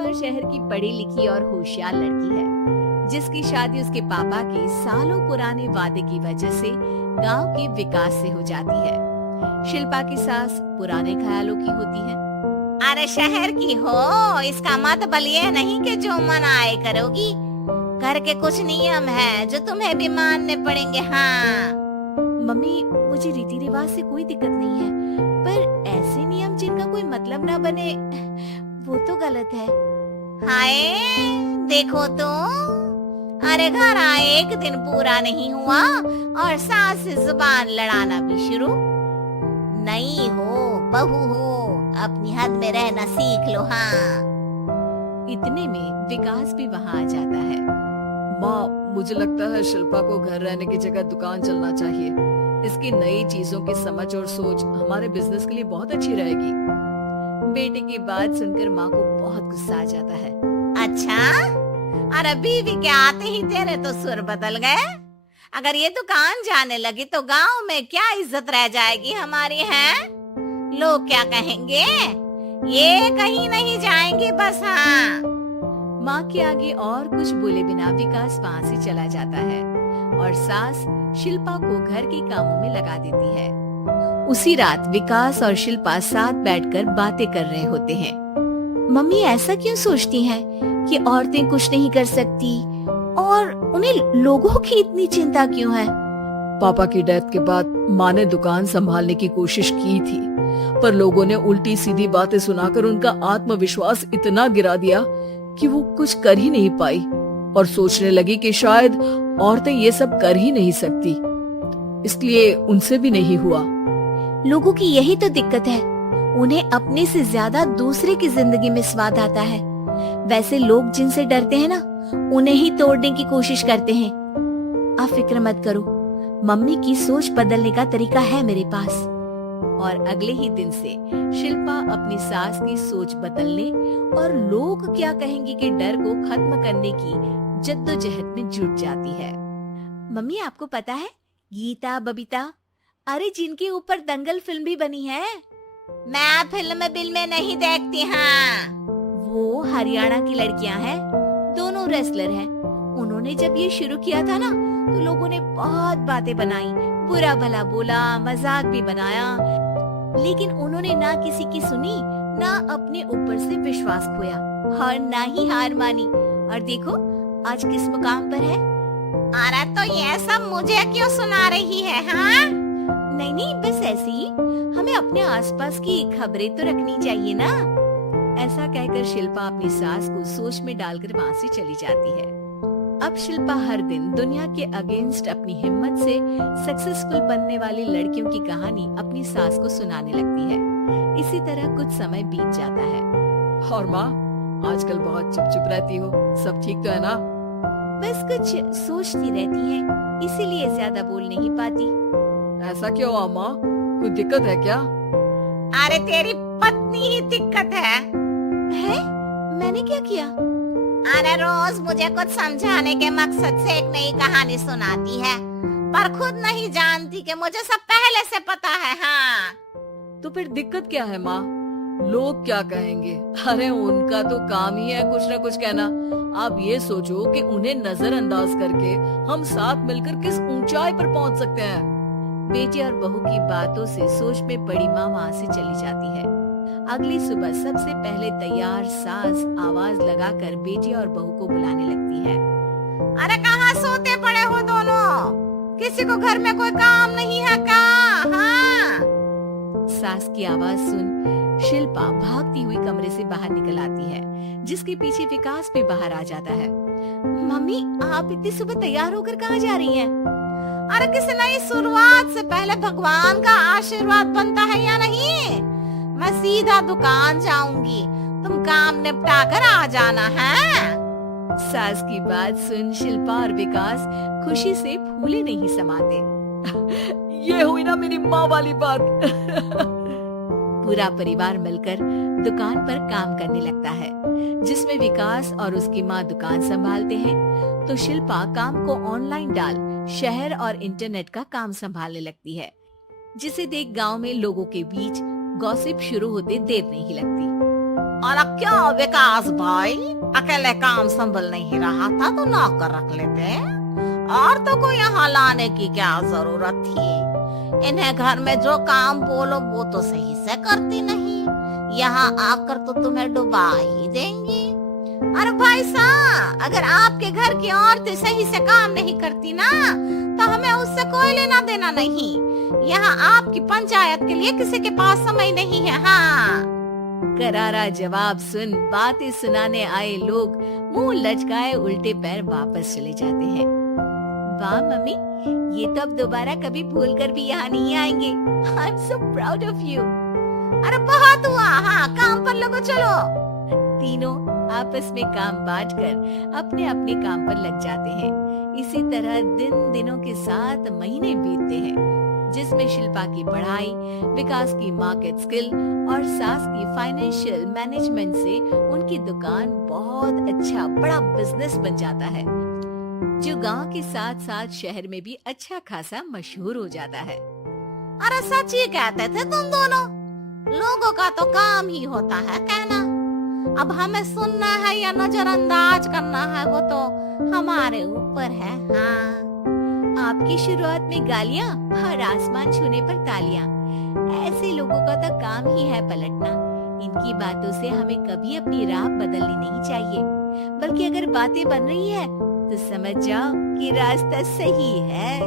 शिल्पा शहर की पढ़ी लिखी और होशियार लड़की है, जिसकी शादी उसके पापा के सालों पुराने वादे की वजह से गांव के विकास से हो जाती है। शिल्पा की सास पुराने ख्यालों की होती है। अरे शहर की हो, इसका मतलब ये नहीं कि जो मन आए करोगी। घर के कुछ नियम है जो तुम्हें भी मानने पड़ेंगे। हाँ मम्मी, मुझे रीति रिवाज से कोई दिक्कत नहीं है, पर ऐसे नियम जिनका कोई मतलब ना बने वो तो गलत है। हाय देखो तो, अरे घर आए एक दिन पूरा नहीं हुआ और सास से जुबान लड़ाना भी शुरू। नहीं हो बहू हो, अपनी हद में रहना सीख लो। हाँ इतने में विकास भी वहाँ आ जाता है। माँ, मुझे लगता है शिल्पा को घर रहने की जगह दुकान चलना चाहिए। इसकी नई चीजों की समझ और सोच हमारे बिजनेस के लिए बहुत अच्छी रहेगी। बेटे की बात सुनकर माँ को बहुत गुस्सा आ जाता है। अच्छा, अरे बीवी के आते ही तेरे तो सुर बदल गए। अगर ये दुकान जाने लगी तो गांव में क्या इज्जत रह जाएगी हमारी। है लोग क्या कहेंगे, ये कहीं नहीं जाएंगी बस। हाँ माँ के आगे और कुछ बोले बिना विकास वहाँ से चला जाता है और सास शिल्पा को घर के कामों में लगा देती है। उसी रात विकास और शिल्पा साथ बैठकर बातें कर रहे होते हैं। मम्मी ऐसा क्यों सोचती हैं कि औरतें कुछ नहीं कर सकती और उन्हें लोगों की इतनी चिंता क्यों है? पापा की डेथ के बाद माँ ने दुकान संभालने की कोशिश की थी, पर लोगों ने उल्टी सीधी बातें सुनाकर उनका आत्मविश्वास इतना गिरा दिया कि वो कुछ कर ही नहीं पाई और सोचने लगी कि शायद औरतें ये सब कर ही नहीं सकती, इसलिए उनसे भी नहीं हुआ। लोगों की यही तो दिक्कत है, उन्हें अपने से ज्यादा दूसरे की जिंदगी में स्वाद आता है। वैसे लोग जिनसे डरते हैं ना, उन्हें ही तोड़ने की कोशिश करते हैं। आप फिक्र मत करो, मम्मी की सोच बदलने का तरीका है मेरे पास। और अगले ही दिन से शिल्पा अपनी सास की सोच बदलने और लोग क्या कहेंगे के डर को खत्म करने की जद्दोजहद में जुट जाती है। मम्मी, आपको पता है गीता, बबीता, अरे जिनके ऊपर दंगल फिल्म भी बनी है। मैं फिल्म बिल में नहीं देखती। हाँ वो हरियाणा की लड़कियां हैं, दोनों रेसलर हैं। उन्होंने जब ये शुरू किया था ना, तो लोगों ने बहुत बातें बनाई, बुरा भला बोला, मजाक भी बनाया, लेकिन उन्होंने ना किसी की सुनी, ना अपने ऊपर से विश्वास खोया और ना ही हार मानी। और देखो आज किस मुकाम पर है। अरे तो ये सब मुझे क्यों सुना रही है? हाँ नहीं नहीं, बस ऐसे ही, हमें अपने आसपास की खबरें तो रखनी चाहिए ना। ऐसा कहकर शिल्पा अपनी सास को सोच में डालकर वहाँ से चली जाती है। अब शिल्पा हर दिन दुनिया के अगेंस्ट अपनी हिम्मत से सक्सेसफुल बनने वाली लड़कियों की कहानी अपनी सास को सुनाने लगती है। इसी तरह कुछ समय बीत जाता है। और माँ, आजकल बहुत चुप चुप रहती हो, सब ठीक तो है ना? बस कुछ सोचती रहती है, इसीलिए ज्यादा बोल नहीं पाती। ऐसा क्यों हुआ माँ, कोई दिक्कत है क्या? अरे तेरी पत्नी ही दिक्कत है। मैंने क्या किया? अरे रोज मुझे कुछ समझाने के मकसद से एक नई कहानी सुनाती है, पर खुद नहीं जानती कि मुझे सब पहले से पता है। हाँ तो फिर दिक्कत क्या है माँ? लोग क्या कहेंगे? अरे उनका तो काम ही है कुछ न कुछ कहना। आप ये सोचो कि उन्हें नजरअंदाज करके हम साथ मिलकर किस ऊंचाई पर पहुंच सकते हैं। बेटी और बहू की बातों से सोच में पड़ी माँ वहाँ से चली जाती है। अगली सुबह सबसे पहले तैयार सास आवाज लगाकर बेटी और बहू को बुलाने लगती है। अरे कहाँ सोते पड़े हो दोनों? किसी को घर में कोई काम नहीं है क्या? हाँ सास की आवाज सुन शिल्पा भागती हुई कमरे से बाहर निकल आती है, जिसके पीछे विकास भी बाहर आ जाता है। मम्मी, आप इतनी सुबह तैयार होकर कहाँ जा रही हैं? अरे किसी नई शुरुआत से पहले भगवान का आशीर्वाद बनता है या नहीं? मैं सीधा दुकान जाऊंगी, तुम काम निपटा कर आ जाना है। सास की बात सुन शिल्पा और विकास खुशी से फूले नहीं समाते। ये हुई ना मेरी माँ वाली बात। पूरा परिवार मिलकर दुकान पर काम करने लगता है, जिसमें विकास और उसकी माँ दुकान संभालते हैं, तो शिल्पा काम को ऑनलाइन डाल शहर और इंटरनेट का काम संभालने लगती है, जिसे देख गांव में लोगों के बीच गॉसिप शुरू होते देर नहीं लगती। और क्या विकास भाई, अकेले काम संभल नहीं रहा था तो नौकर रख लेते, और तो को यहाँ लाने की क्या जरूरत थी। इन्हें घर में जो काम बोलो वो तो सही से करती नहीं, यहाँ आकर तो तुम्हें डुबा ही देंगी। अरे भाई साहब, अगर आपके घर की औरतें सही से काम नहीं करती ना तो हमें उससे कोई लेना देना नहीं। यहाँ आपकी पंचायत के लिए किसी के पास समय नहीं है। हाँ, करारा जवाब सुन बातें सुनाने आए लोग मुंह लचकाए उल्टे पैर वापस चले जाते हैं। वाह मम्मी, ये तो अब दोबारा कभी भूल कर भी यहाँ नहीं आएंगे। I am so proud of you. अरे बहुत हुआ, हाँ काम पर लगो चलो। तीनों आपस में काम बांटकर अपने अपने काम पर लग जाते हैं। इसी तरह दिनों के साथ महीने बीतते हैं, जिसमें शिल्पा की पढ़ाई, विकास की मार्केट स्किल और सास की फाइनेंशियल मैनेजमेंट से उनकी दुकान बहुत अच्छा बड़ा बिजनेस बन जाता है, जो गांव के साथ साथ शहर में भी अच्छा खासा मशहूर हो जाता है। अरे सच ही कहते थे तुम दोनों, लोगों का तो काम ही होता है कहना। अब हमें सुनना है या नजरअंदाज करना है वो तो हमारे ऊपर है। हाँ, आपकी शुरुआत में गालियाँ और आसमान छूने पर तालियां, ऐसे लोगों का तो काम ही है पलटना। इनकी बातों से हमें कभी अपनी राह बदलनी नहीं चाहिए, बल्कि अगर बातें बन रही है तो समझ जाओ कि रास्ता सही है।